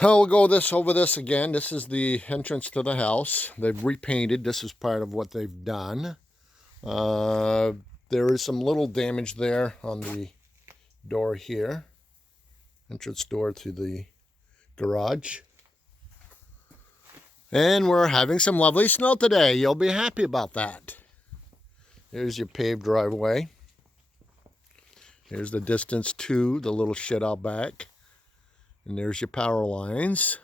We'll go over this again. This is the entrance to the house. They've repainted. This is part of what they've done. Uh, there is some little damage there on the door here. Entrance door to the garage. And we're having some lovely snow today. You'll be happy about that. Here's your paved driveway. Here's the distance to the little shed out back. And there's your power lines.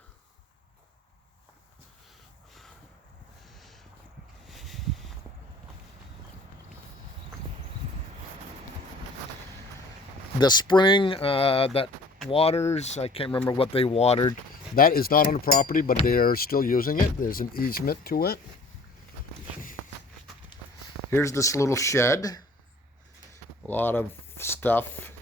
The spring that waters, I can't remember what they watered. That is not on the property, but they're still using it. There's an easement to it. Here's this little shed. A lot of stuff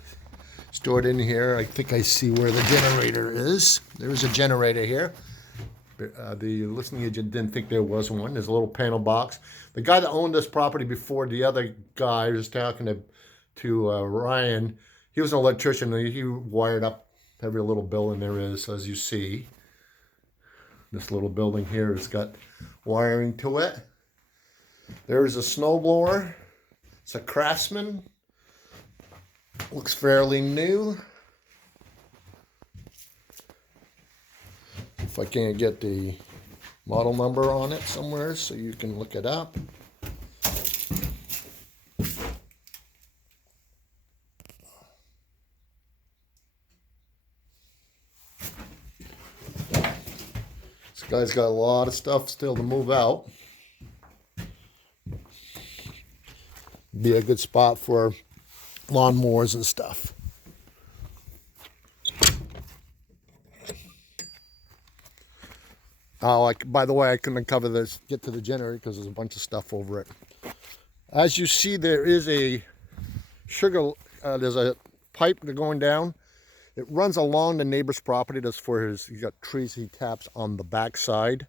stored in here. I think I see where the generator is. There's a generator here. The listing agent didn't think there was one. There's a little panel box. The guy that owned this property before, the other guy was talking to Ryan. He was an electrician. He wired up every little building there is, as you see. This little building here has got wiring to it. There's a snowblower. It's a Craftsman. Looks fairly new. If I can't get the model number on it somewhere so you can look it up. This guy's got a lot of stuff still to move out. Be a good spot for lawnmowers and stuff. Oh, by the way, I couldn't cover this, get to the generator because there's a bunch of stuff over it. As you see, there is a there's a pipe going down. It runs along the neighbor's property. That's for he's got trees he taps on the back side.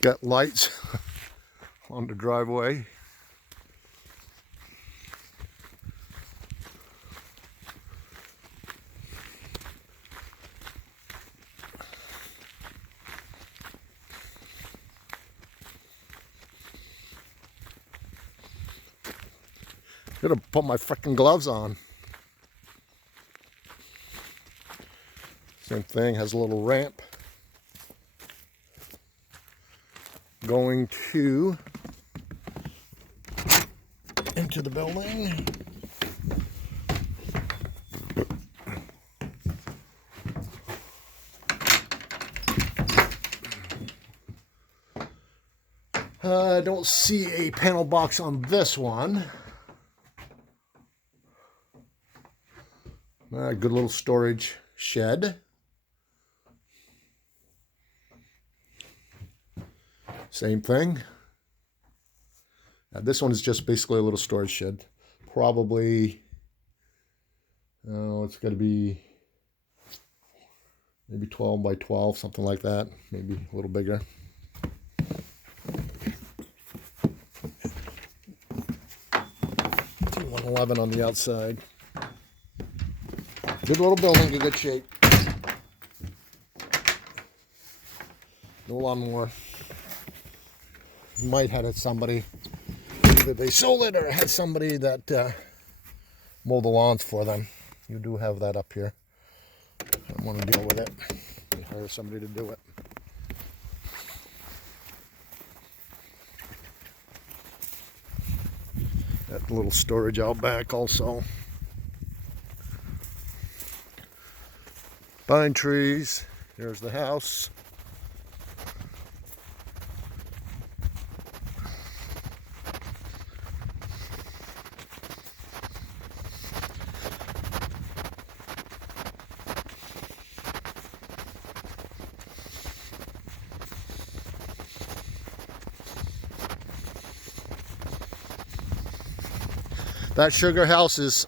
Got lights on the driveway. Gotta put my freaking gloves on. Same thing, has a little ramp going into the building. I don't see a panel box on this one. Good little storage shed. Same thing. This one is just basically a little storage shed. Probably, it's got to be maybe 12 by 12, something like that. Maybe a little bigger. T111 on the outside. Good little building, in good shape. No lawnmower. Might have had somebody, either they sold it or had somebody that mowed the lawns for them. You do have that up here. I don't want to deal with it and hire somebody to do it. That little storage out back also. Pine trees. Here's the house. That sugar house is,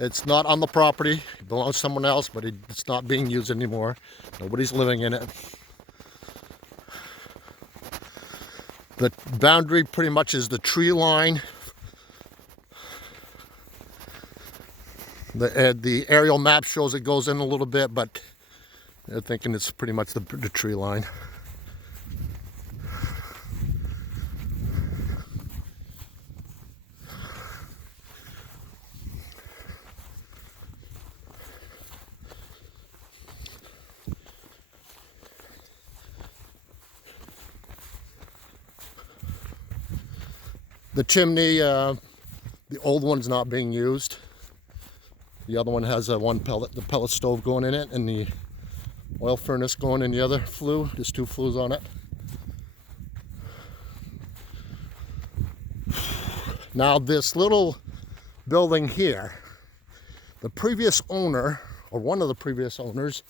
it's not on the property. It belongs to someone else, but it's not being used anymore. Nobody's living in it. The boundary pretty much is the tree line. The aerial map shows it goes in a little bit, but they're thinking it's pretty much the tree line. The chimney, the old one's not being used. The other one has the pellet stove going in it, and the oil furnace going in the other flue. There's 2 flues on it. Now this little building here, the previous owner, or one of the previous owners,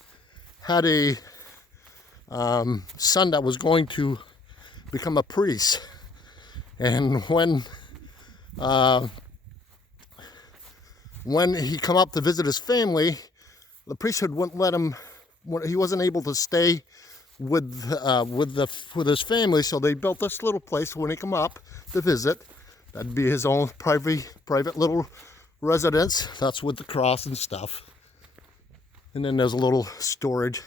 had a son that was going to become a priest. And when he come up to visit his family, the priesthood wouldn't let him. He wasn't able to stay with his family, so they built this little place when he come up to visit. That'd be his own private little residence. That's with the cross and stuff. And then there's a little storage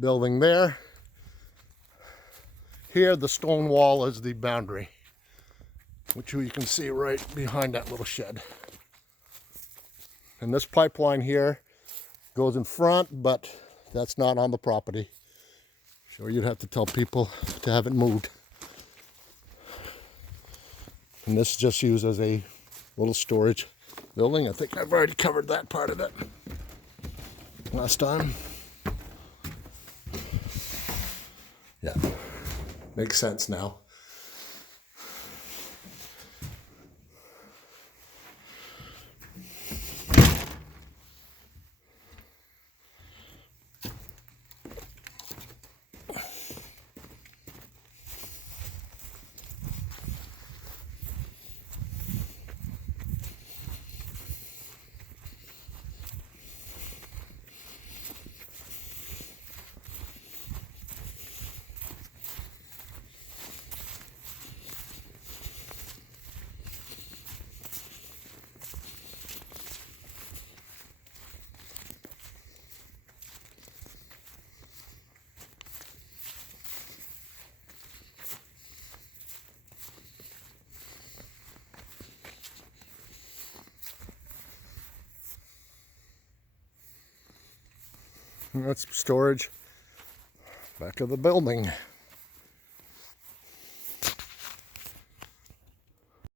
building there. Here, the stone wall is the boundary, which you can see right behind that little shed. And this pipeline here goes in front, but that's not on the property. Sure, you'd have to tell people to have it moved. And this is just used as a little storage building. I think I've already covered that part of it last time. Yeah, makes sense now. That's storage back of the building.